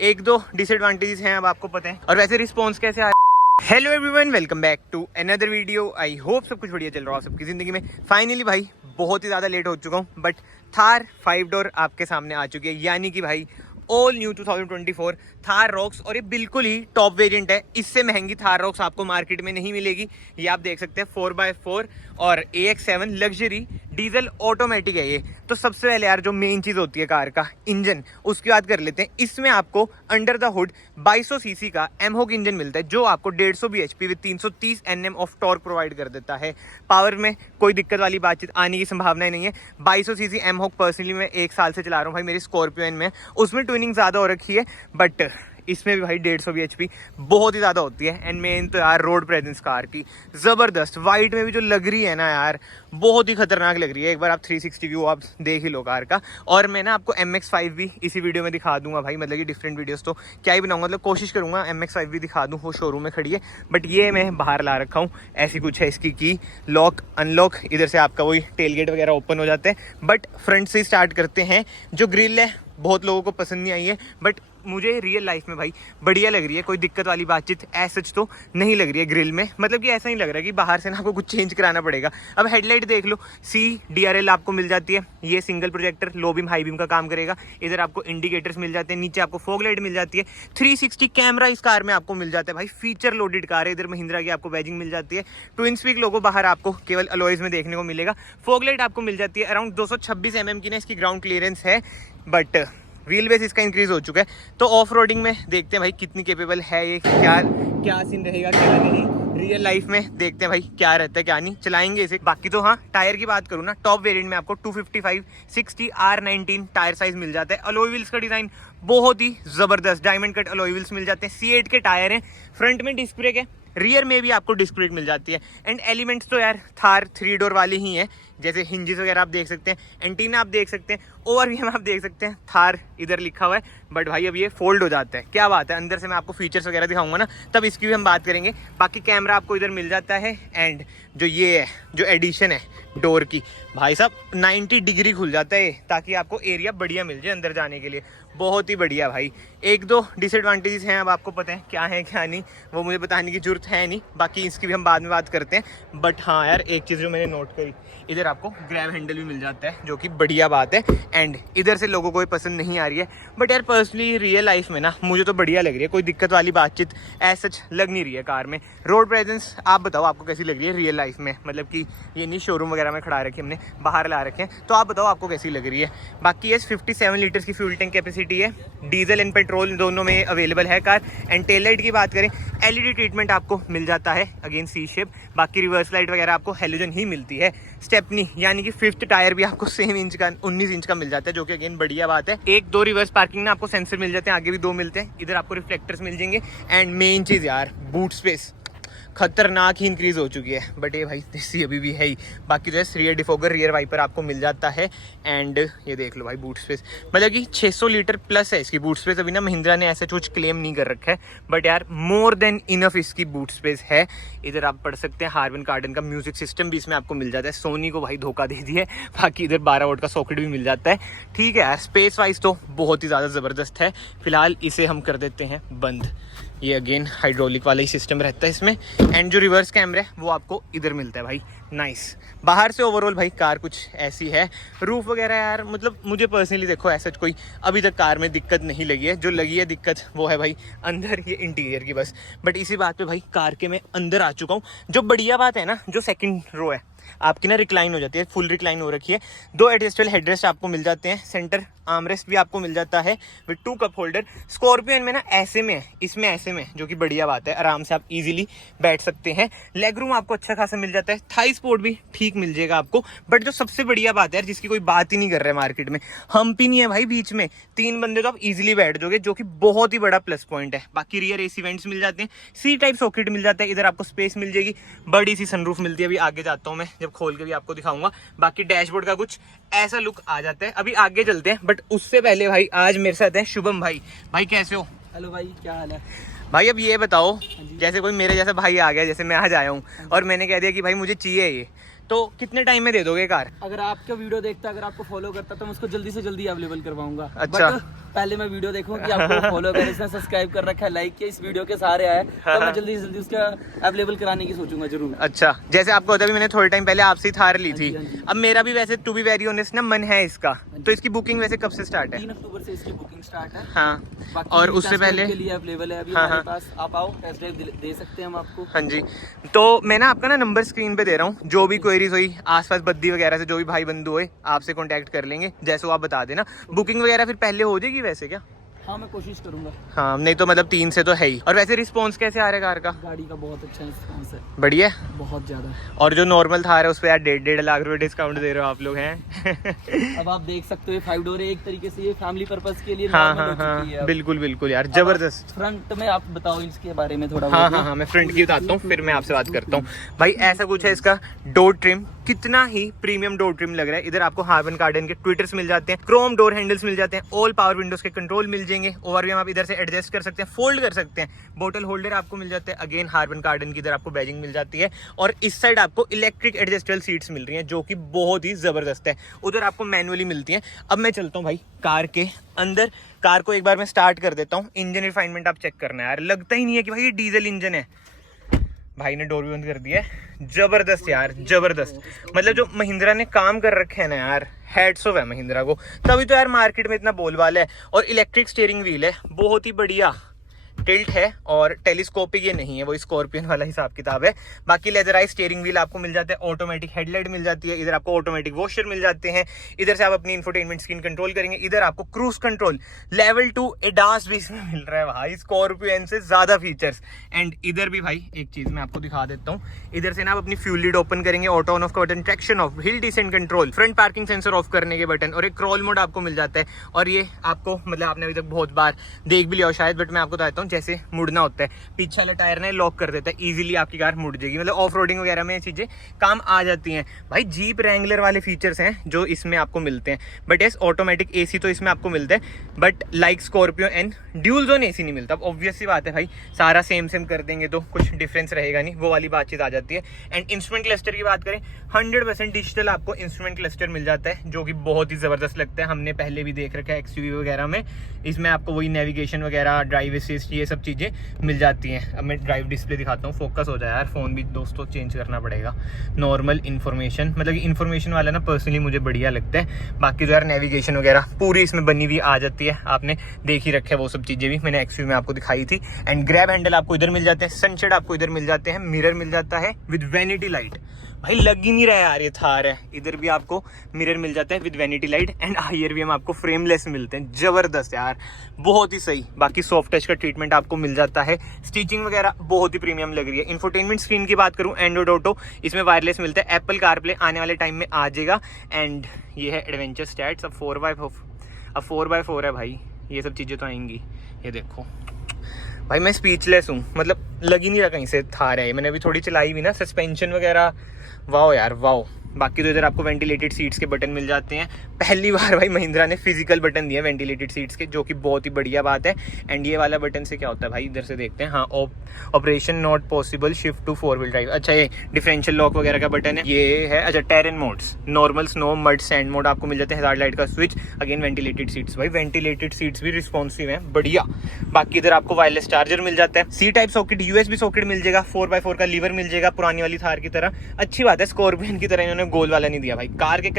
एक दो डिसएडवांटेजेस हैं, अब आपको पता है। और वैसे रिस्पॉन्स कैसे आया? Hello everyone, welcome back to another video. I hope सब कुछ बढ़िया चल रहा हो सबकी ज़िंदगी में। फाइनली भाई बहुत ही ज़्यादा लेट हो चुका हूँ, बट थार 5 डोर आपके सामने आ चुकी है, यानी कि भाई ऑल न्यू 2024 थार रॉक्स। और ये बिल्कुल ही टॉप वेरिएंट है। इससे महंगी थार रॉक्स आपको मार्केट में नहीं मिलेगी। ये आप देख सकते हैं 4x4 और AX7 लग्जरी डीजल ऑटोमेटिक है ये। तो सबसे पहले यार जो मेन चीज़ होती है कार का इंजन, उसकी बात कर लेते हैं। इसमें आपको अंडर द हुड 2200 सीसी का एमहोक इंजन मिलता है, जो आपको 150 bhp with 330 Nm of torque provide कर देता है। पावर में कोई दिक्कत वाली बातचीत आने की संभावना नहीं है। 2200 सीसी एमहोक पर्सनली मैं 1 साल से चला रहा हूँ भाई, मेरी स्कॉर्पियो में। उसमें ट्यूनिंग ज़्यादा हो रखी है, बट इसमें भी भाई 150 bhp बहुत ही ज़्यादा होती है। एंड मेन तो यार रोड प्रेजेंस कार की ज़बरदस्त। वाइट में भी जो लग रही है ना यार, बहुत ही खतरनाक लग रही है। एक बार आप 360 व्यू आप देख ही लो कार का। और मैं ना आपको MX-5 भी इसी वीडियो में दिखा दूंगा भाई, मतलब कि डिफरेंट वीडियोस तो क्या ही बनाऊंगा, मतलब कोशिश करूंगा MX-5 भी दिखा दूँ। वो शोरूम में खड़ी है, बट ये मैं बाहर ला रखा हूँ। ऐसी कुछ है इसकी की लॉक अनलॉक, इधर से आपका वही टेल गेट वगैरह ओपन हो जाते हैं। बट फ्रंट से स्टार्ट करते हैं। जो ग्रिल है बहुत लोगों को पसंद नहीं आई है, बट मुझे रियल लाइफ में भाई बढ़िया लग रही है। कोई दिक्कत वाली बातचीत ऐसा तो नहीं लग रही है ग्रिल में, मतलब कि ऐसा नहीं लग रहा है कि बाहर से ना आपको कुछ चेंज कराना पड़ेगा। अब हेडलाइट देख लो, CDRL आपको मिल जाती है। ये single projector low beam high beam का काम करेगा। इधर आपको इंडिकेटर्स मिल जाते हैं, नीचे आपको फॉग लाइट मिल जाती है। 360 कैमरा इस कार में आपको मिल जाता है भाई। फीचर लोडेड कार है। इधर महिंद्रा की आपको बैजिंग मिल जाती है। ट्विन स्पीक लोगो बाहर आपको केवल अलॉयज में देखने को मिलेगा। फॉग लाइट आपको मिल जाती है। अराउंड 226 mm की ना इसकी ग्राउंड क्लियरेंस है, बट व्हील बेस इसका इंक्रीज हो चुका है। तो ऑफ रोडिंग में देखते हैं भाई कितनी कैपेबल है ये, क्या सीन रहेगा क्या नहीं। रियल लाइफ में देखते हैं भाई क्या रहता है क्या नहीं, चलाएंगे इसे। बाकी तो हाँ, टायर की बात करूँ ना, टॉप वेरिएंट में आपको 255/60 R19 टायर साइज मिल जाता है। अलॉय व्हील्स का डिजाइन बहुत ही जबरदस्त, डायमंड कट अलॉय व्हील्स मिल जाते हैं। C8 के टायर हैं। फ्रंट में डिस्क ब्रेक है, रियर में भी आपको डिस्क ब्रेक मिल जाती है। एंड एलिमेंट्स तो यार थार 3 डोर वाले ही हैं, जैसे हिंजेस वगैरह आप देख सकते हैं, एंटीना आप देख सकते हैं, ओवरव्यू आप देख सकते हैं। थार इधर लिखा हुआ है, बट भाई अब ये फोल्ड हो जाता है। क्या बात है, अंदर से मैं आपको फीचर्स वगैरह दिखाऊंगा ना, तब इसकी भी हम बात करेंगे। बाकी कैमरा आपको इधर मिल जाता है। एंड जो ये है, जो एडिशन है डोर की, भाई साहब 90 डिग्री खुल जाता है, ताकि आपको एरिया बढ़िया मिल जाए अंदर जाने के लिए। बहुत ही बढ़िया भाई। एक दो डिसएडवांटेजेस हैं, अब आपको पता है क्या है क्या नहीं, वो मुझे बताने की जरूरत है नहीं। बाकी इसकी भी हम बाद में बात करते हैं। बट हाँ यार, एक चीज़ जो मैंने नोट करी, इधर आपको ग्रैब हैंडल भी मिल जाता है, जो कि बढ़िया बात है। एंड इधर से लोगों को पसंद नहीं आ रही है, बट यार पर्सनली रियल लाइफ में ना मुझे तो बढ़िया लग रही है। कोई दिक्कत वाली बातचीत ऐसा सच लग नहीं रही है कार में। रोड प्रेजेंस आप बताओ आपको कैसी लग रही है रियल लाइफ में, मतलब कि ये नहीं शोरूम वगैरह में खड़ा रखे हमने, बाहर ला रखे हैं। तो आप बताओ आपको कैसी लग रही है। बाकी ये 57 लीटर्स की फ्यूल टैंक कैपेसिटी है। डीजल एंड पेट्रोल दोनों में अवेलेबल है कार। एंड टेल लाइट की बात करें, LED ट्रीटमेंट आपको मिल जाता है, अगेन C शेप। बाकी रिवर्स लाइट वगैरह आपको हेलोजन ही मिलती है। स्टेपनी यानी कि 5th टायर भी आपको सेम इंच का 19 इंच का मिल जाता है, जो कि अगेन बढ़िया बात है। एक दो रिवर्स पार्किंग में आपको सेंसर मिल जाते हैं, आगे भी 2 मिलते हैं। इधर आपको रिफ्लेक्टर्स मिल जाएंगे। एंड मेन चीज़ यार, बूट स्पेस खतरनाक ही इंक्रीज हो चुकी है, बट ये भाई देसी अभी भी है ही। बाकी जो है रियर डिफोगर, रियर वाइपर आपको मिल जाता है। एंड ये देख लो भाई बूट स्पेस, मतलब कि 600 लीटर प्लस है इसकी बूट स्पेस। अभी ना महिंद्रा ने ऐसे कुछ क्लेम नहीं कर रखा है, बट यार मोर देन इनफ इसकी बूट स्पेस है। इधर आप पढ़ सकते हैं हार्मन कार्डन का म्यूजिक सिस्टम भी इसमें आपको मिल जाता है। सोनी को भाई धोखा दे दिया है। बाकी इधर 12 वोल्ट का सॉकेट भी मिल जाता है। ठीक है यार, स्पेस वाइज तो बहुत ही ज़्यादा ज़बरदस्त है। फिलहाल इसे हम कर देते हैं बंद। ये अगेन हाइड्रोलिक वाला ही सिस्टम रहता है इसमें। एंड जो रिवर्स कैमरा है वो आपको इधर मिलता है भाई, नाइस। बाहर से ओवरऑल भाई कार कुछ ऐसी है। रूफ वगैरह यार, मतलब मुझे पर्सनली देखो ऐसा कोई अभी तक कार में दिक्कत नहीं लगी है। जो लगी है दिक्कत वो है भाई अंदर ये इंटीरियर की बस। बट इसी बात पे भाई कार के मैं अंदर आ चुका हूँ। जो बढ़िया बात है ना, जो सेकंड रो है आपकी ना रिक्लाइन हो जाती है, फुल रिक्लाइन हो रखी है। 2 एडजस्टेबल हेडरेस्ट आपको मिल जाते हैं। सेंटर आर्मरेस्ट भी आपको मिल जाता है विद 2 कप होल्डर। स्कॉर्पियन में ना ऐसे में है, इसमें ऐसे में, जो कि बढ़िया बात है। आराम से आप इजीली बैठ सकते हैं। लेग रूम आपको अच्छा खासा मिल जाता है। थाई सपोर्ट भी ठीक मिल जाएगा आपको। बट जो सबसे बढ़िया बात है यार, जिसकी कोई बात ही नहीं कर रहे मार्केट में, हम्प ही नहीं है भाई बीच में। 3 बंदे तो आप इजीली बैठ जाओगे, जो कि बहुत ही बड़ा प्लस पॉइंट है। बाकी रियर AC वेंट्स मिल जाते हैं। C टाइप सॉकेट मिल जाता है। इधर आपको स्पेस मिल जाएगी, बड़ी सी सनरूफ मिलती है। अभी आगे जाता हूँ मैं, जब खोल के भी आपको दिखाऊंगा। बाकी डैशबोर्ड का कुछ ऐसा लुक आ जाता है। अभी आगे चलते हैं, बट उससे पहले भाई आज मेरे साथ है शुभम भाई। भाई कैसे हो? हेलो भाई, क्या हाल है भाई? अब ये बताओ, जैसे कोई मेरे जैसा भाई आ गया, जैसे मैं आज आया हूँ और मैंने कह दिया कि भाई मुझे चाहिए ये, तो कितने टाइम में दे दोगे कार? अगर आपका वीडियो देखता, अगर आपको फॉलो करता तो मैं उसको जल्दी से जल्दी अवेलेबल करवाऊंगा। अच्छा। But पहले मैं वीडियो देखूं कि आपको फॉलो करे, इसने सब्सक्राइब कर रखा है, लाइक किया, इस वीडियो के सहारे आए, तो मैं जल्दी से जल्दी उसका अवेलेबल कराने की सोचूंगा जरूर। अच्छा, जैसे आपको होता है, मैंने थोड़े टाइम पहले आपसे ही थार ली थी। हाँ जी। अब मेरा भी वैसे टू बी वेरी ऑनेस्ट ना मन है इसका, तो इसकी बुकिंग वैसे कब से स्टार्ट है? 3 अक्टूबर से इसकी बुकिंग स्टार्ट है। हाँ, बाकी और उससे टेस्ट ड्राइव पहले के लिए अवेलेबल है अभी हाँ, हमारे पास। आप आओ, टेस्ट ड्राइव दे सकते हैं हम आपको। हाँ जी। तो मैं ना आपका ना नंबर स्क्रीन पे दे रहा हूँ, जो भी क्वेरीज हुई आसपास बद्दी वगैरह से, जो भी भाई बंधु हुए आपसे कांटेक्ट कर लेंगे, जैसे वो आप बता देना। बुकिंग वगैरह फिर पहले हो जाएगी वैसे क्या? हाँ, मैं कोशिश करूंगा। हाँ, नहीं तो मतलब 3 से तो है ही। और वैसे रिस्पॉन्स कैसे आ रहा है कार का? गाड़ी का बहुत अच्छा रिस्पॉन्स है, बढ़िया, बहुत ज्यादा। और जो नॉर्मल थार है उस पर यार 1.5 लाख रुपए डिस्काउंट दे रहे हो आप लोग हैं। अब आप देख सकते हो 5 डोर है, एक तरीके से ये फैमिली पर्पस के लिए हाँ नॉर्मल हाँ हो चुकी है हाँ, अब। बिल्कुल बिल्कुल यार, जबरदस्त। फ्रंट में आप बताओ इसके बारे में थोड़ा हाँ बहुत। हाँ हाँ, मैं फ्रंट की बताता हूँ, फिर मैं आपसे बात करता हूँ। भाई ऐसा कुछ है इसका डोर ट्रिम, कितना ही प्रीमियम डोर ट्रिम लग रहा है। इधर आपको हार्मन कार्डन के ट्विटर्स मिल जाते हैं, क्रोम डोर हैंडल्स मिल जाते हैं, ऑल पावर विंडोज के कंट्रोल मिल जाएंगे, ओवरव्यू आप इधर से एडजस्ट कर सकते हैं, फोल्ड कर सकते हैं, बोतल होल्डर आपको मिल जाते हैं, अगेन हार्मन कार्डन की इधर आपको बैजिंग मिल जाती है, और इस साइड आपको इलेक्ट्रिक एडजस्टेबल सीट्स मिल रही हैं जो कि बहुत ही जबरदस्त है। उधर आपको मैनुअली मिलती हैं। अब मैं चलता हूँ भाई कार के अंदर, कार को एक बार मैं स्टार्ट कर देता हूँ। इंजन रिफाइनमेंट आप चेक करना है यार, लगता ही नहीं है कि भाई ये डीजल इंजन है। भाई ने डोर भी बंद कर दिया है, जबरदस्त यार, जबरदस्त। मतलब जो महिंद्रा ने काम कर रखे है ना यार, हेड्स ऑफ है महिंद्रा को, तभी तो यार मार्केट में इतना बोलबाला है। और इलेक्ट्रिक स्टीयरिंग व्हील है, बहुत ही बढ़िया। टिल्ट है और टेलीस्कोपिक ये नहीं है, वो स्कॉर्पियन वाला हिसाब किताब है। बाकी लेदराइज स्टीयरिंग व्हील आपको मिल जाता है, ऑटोमेटिक हेडलाइट मिल जाती है, इधर आपको ऑटोमेटिक वॉशर मिल जाते हैं, इधर से आप अपनी इंफोटेनमेंट स्क्रीन कंट्रोल करेंगे, इधर आपको क्रूज कंट्रोल, लेवल 2 एडास भी इसमें मिल रहा है भाई, स्कॉर्पियन से ज्यादा फीचर्स। एंड इधर भी भाई एक चीज मैं आपको दिखा देता हूँ, इधर से ना आप अपनी फ्यूल लीड ओपन करेंगे, ऑटो ऑन ऑफ का button, traction of, hill descent control, front parking sensor of करने के बटन, और एक क्रॉल मोड आपको मिल जाता है। और ये आपको मतलब आपने अभी तक बहुत बार देख भी लिया हो शायद, बट मैं आपको बताता हूँ, जैसे मुड़ना होता है, पीछे वाला टायर ना लॉक कर देता है, इजीली आपकी कार मुड़ जाएगी। मतलब ऑफ रोडिंग वगैरह में ये चीजें काम आ जाती हैं भाई। जीप रैंगलर वाले फीचर्स हैं जो इसमें आपको मिलते हैं, बट यस ऑटोमेटिक एसी तो इसमें आपको मिलता है, but like Scorpio and dual zone AC नहीं मिलता। अब ऑब्वियस सी बात है भाई, सारा सेम कर देंगे तो कुछ डिफरेंस रहेगा नहीं, वो वाली बातचीत आ जाती है। एंड इंस्ट्रूमेंट क्लस्टर की बात करें, 100% डिजिटल आपको इंस्ट्रूमेंट क्लस्टर मिल जाता है, जो कि बहुत ही जबरदस्त लगता है। हमने पहले भी देख रखा है एक्सयूवी वगैरह में, इसमें आपको वही नेविगेशन वगैरह, ड्राइव असिस्ट, ये सब चीजें मिल जाती हैं। अब मैं ड्राइव डिस्प्ले दिखाता हूँ, फोकस हो जाए यार, फोन भी दोस्तों चेंज करना पड़ेगा। नॉर्मल इन्फॉर्मेशन, मतलब कि इन्फॉर्मेशन वाला ना पर्सनली मुझे बढ़िया लगता है। बाकी जो यार नेविगेशन वगैरह पूरी इसमें बनी हुई आ जाती है, आपने देख ही रखे वो सब चीजें भी, मैंने एक्सयूवी में आपको दिखाई थी। एंड ग्रैब हैंडल आपको इधर मिल जाते हैं, सनशेड आपको इधर मिल जाते हैं, मिरर मिल जाता है विद वैनिटी लाइट। भाई लग ही नहीं रहा है यार ये थार है। इधर भी आपको मिरर मिल जाता है विद वैनिटी लाइट, एंड हायर भी हम आपको फ्रेमलेस मिलते हैं, जबरदस्त यार, बहुत ही सही। बाकी सॉफ्ट टच का ट्रीटमेंट आपको मिल जाता है, स्टिचिंग वगैरह बहुत ही प्रीमियम लग रही है। इंफोटेनमेंट स्क्रीन की बात करूं, एंड्रॉइड ऑटो इसमें वायरलेस मिलता है, एप्पल कारप्ले आने वाले टाइम में आ जाएगा। एंड ये है एडवेंचर स्टैट्स, अब 4x4 है भाई, ये सब चीजें तो आएंगी। ये देखो भाई मैं स्पीचलेस हूँ, मतलब लग ही नहीं रहा कहीं से थार है। मैंने अभी थोड़ी चलाई भी ना, सस्पेंशन वगैरह वाओ यार वाओ। बाकी तो इधर आपको वेंटिलेटेड सीट्स के बटन मिल जाते हैं, पहली बार भाई महिंद्रा ने फिजिकल बटन दिया वेंटिलेटेड सीट्स के, जो कि बहुत ही बढ़िया बात है। एंड ये वाला बटन से क्या होता है भाई, इधर से देखते हैं। हाँ, operation not possible, shift to 4 wheel drive. अच्छा, ये डिफरेंशियल लॉक वगैरह का बटन है, ये है। अच्छा, terrain modes, normal, snow, mud, sand mode आपको मिल जाते हैं, हजार्ड लाइट का स्विच, अगेन वेंटिलेटेड सीट्स। भाई वेंटिलेटेड सीट्स भी रिस्पॉन्सिव है, बढ़िया। बाकी इधर आपको वायरलेस चार्जर मिल जाता है, C type socket, USB socket मिल जाएगा, 4x4 का लीवर मिल जाएगा, पुरानी वाली थार की तरह। अच्छी बात है, स्कॉर्पियन की तरह इन्होंने गोल वाला नहीं दिया भाई, कार के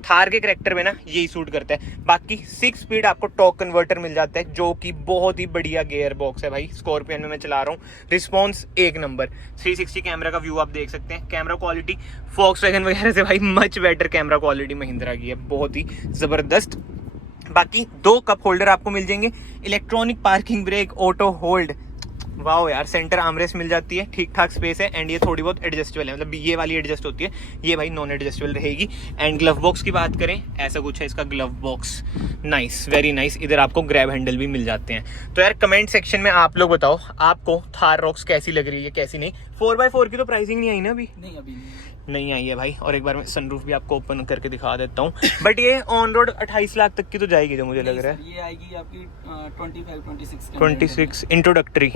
थार के करैक्टर में ना यही सूट करता है। बाकी 6 स्पीड आपको टॉर्क कन्वर्टर मिल जाता है, जो कि बहुत ही बढ़िया गियर बॉक्स है भाई। स्कॉर्पियन में मैं चला रहा हूँ, रिस्पॉन्स एक नंबर। 360 कैमरा का व्यू आप देख सकते हैं, कैमरा क्वालिटी वॉक्सवैगन वगैरह से भाई much better camera quality Mahindra की है, बहुत ही जबरदस्त। बाकी 2 कप होल्डर आपको मिल जाएंगे, electronic parking brake, auto hold, wow यार, सेंटर आर्मरेस्ट मिल जाती है, ठीक ठाक स्पेस है। एंड ये थोड़ी बहुत एडजस्टेबल है, मतलब ये वाली एडजस्ट होती है, ये भाई नॉन एडजस्टेबल रहेगी। एंड ग्लव बॉक्स की बात करें, ऐसा कुछ है इसका glove box, nice, very nice. इधर आपको ग्रैब हैंडल भी मिल जाते हैं। तो यार कमेंट सेक्शन में आप लोग बताओ, आपको थार रॉक्स कैसी लग रही है, कैसी नहीं। 4x4 की तो प्राइसिंग नहीं आई ना अभी? नहीं, अभी नहीं आई है भाई। और एक बार मैं सनरूफ भी आपको ओपन करके दिखा देता हूँ, बट ये ऑन रोड 28 लाख तक की तो जाएगी जो मुझे लग रहा है। ये आएगी आपकी 25-26 26 इंट्रोडक्टरी,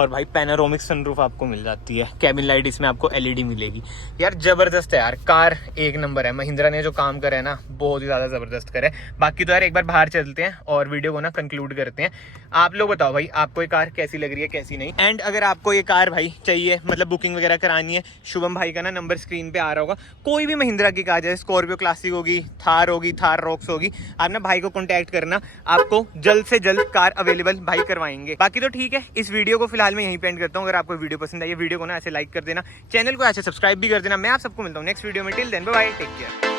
और भाई पैनारोमिक सनरूफ आपको मिल जाती है, कैबिन लाइट इसमें आपको एलईडी मिलेगी। यार जबरदस्त है यार, कार एक नंबर है। महिंद्रा ने जो काम करा है ना बहुत ही ज्यादा जबरदस्त करा है। बाकी तो यार एक बार बाहर चलते हैं और वीडियो को ना कंक्लूड करते हैं। आप लोग बताओ भाई आपको ये कार कैसी लग रही है कैसी नहीं। एंड अगर आपको ये कार भाई चाहिए, मतलब बुकिंग वगैरह करानी है, शुभम भाई का ना नंबर स्क्रीन पे आ रहा होगा। कोई भी महिंद्रा की कार, जैसे स्कॉर्पियो क्लासिक होगी, थार होगी, थार रॉक्स होगी, आप ना भाई को कॉन्टैक्ट करना, आपको जल्द से जल्द कार अवेलेबल भाई करवाएंगे। बाकी तो ठीक है, इस वीडियो को फिलहाल मैं यहीं पे एंड करता हूँ। अगर आपको वीडियो पसंद आई, वीडियो को ना ऐसे लाइक कर देना, चैनल को ऐसे सब्सक्राइब भी कर देना। मैं आप सबको मिलता हूँ नेक्स्ट वीडियो में। Till then bye bye, take care.